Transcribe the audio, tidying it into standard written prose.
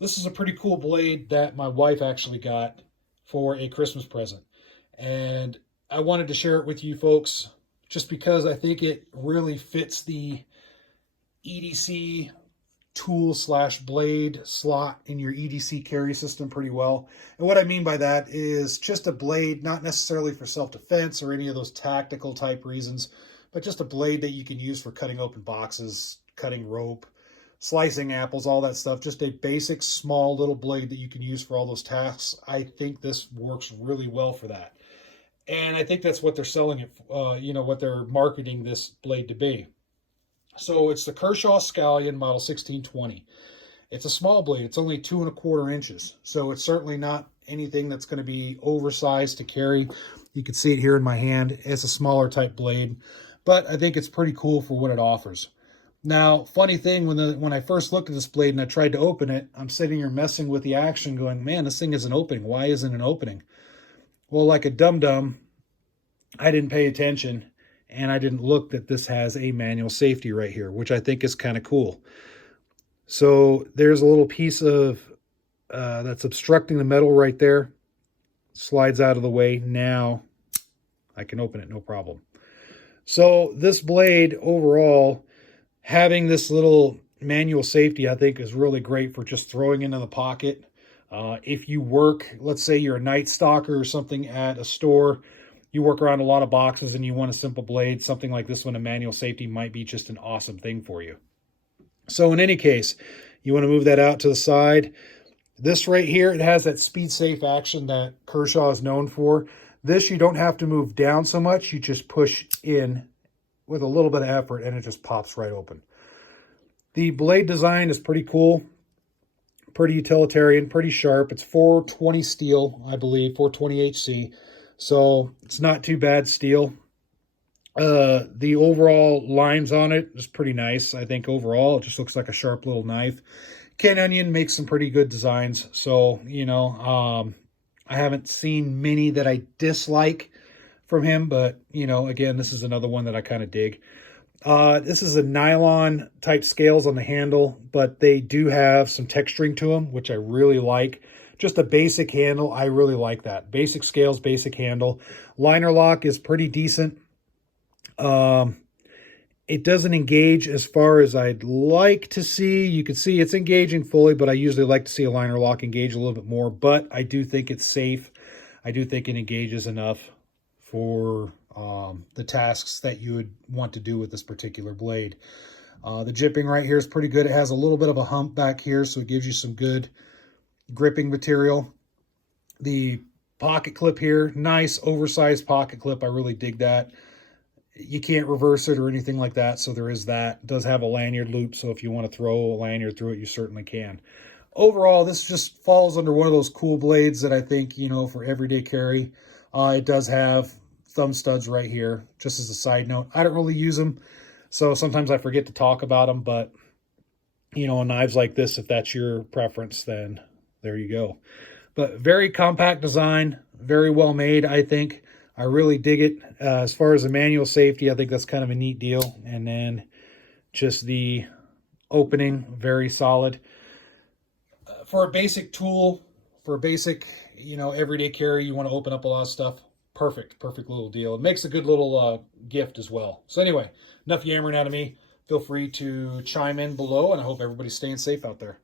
This is a pretty cool blade that my wife actually got for a Christmas present. And I wanted to share it with you folks just because I think it really fits the EDC tool slash blade slot in your EDC carry system pretty well. And what I mean by that is just a blade, not necessarily for self-defense or any of those tactical type reasons, but just a blade that you can use for cutting open boxes, cutting rope, slicing apples, all that stuff. Just a basic small little blade that you can use for all those tasks. I think this works really well for that. And I think that's what they're selling it, what they're marketing this blade to be. So it's the Kershaw Scallion model 1620. It's a small blade. It's only 2¼ inches. So it's certainly not anything that's going to be oversized to carry. You can see it here in my hand. It's a smaller type blade, but I think it's pretty cool for what it offers. Now, funny thing, when I first looked at this blade and I tried to open it, I'm sitting here messing with the action going, man, this thing isn't opening. Why isn't it opening? Well, like a dum-dum, I didn't pay attention. And I didn't look that this has a manual safety right here, which I think is kind of cool. So there's a little piece of that's obstructing the metal right there. Slides out of the way. Now I can open it, no problem. So this blade overall, having this little manual safety, I think is really great for just throwing into the pocket. If you work, let's say you're a night stalker or something at a store, you work around a lot of boxes and you want a simple blade, something like this one, a manual safety might be just an awesome thing for you. So in any case, you want to move that out to the side. This right here, it has that speed safe action that Kershaw is known for. This, you don't have to move down so much. You just push in with a little bit of effort and it just pops right open. The blade design is pretty cool, pretty utilitarian, pretty sharp. It's 420 steel, I believe, 420 HC. So it's not too bad steel. The overall lines on it is pretty nice. I think overall it just looks like a sharp little knife. Ken Onion makes some pretty good designs. So, I haven't seen many that I dislike from him, but, again, this is another one that I kind of dig. This is a nylon type scales on the handle, but they do have some texturing to them, which I really like. Just a basic handle, I really like that. Basic scales, basic handle. Liner lock is pretty decent. It doesn't engage as far as I'd like to see. You can see it's engaging fully, but I usually like to see a liner lock engage a little bit more. But I do think it's safe. I do think it engages enough for the tasks that you would want to do with this particular blade. The jipping right here is pretty good. It has a little bit of a hump back here, so it gives you some good gripping material. The pocket clip here, nice oversized pocket clip. I really dig that. You can't reverse it or anything like that, so there is that. It does have a lanyard loop, so if you want to throw a lanyard through it, you certainly can. Overall, this just falls under one of those cool blades that I think, for everyday carry. It does have thumb studs right here, just as a side note. I don't really use them, so sometimes I forget to talk about them, but, on knives like this, if that's your preference, then there you go. But very compact design, very well made, I think. I really dig it. As far as the manual safety, I think that's kind of a neat deal. And then just the opening, very solid. For a basic tool, for a basic, everyday carry, you want to open up a lot of stuff. Perfect little deal. It makes a good little gift as well. So anyway, enough yammering out of me. Feel free to chime in below, and I hope everybody's staying safe out there.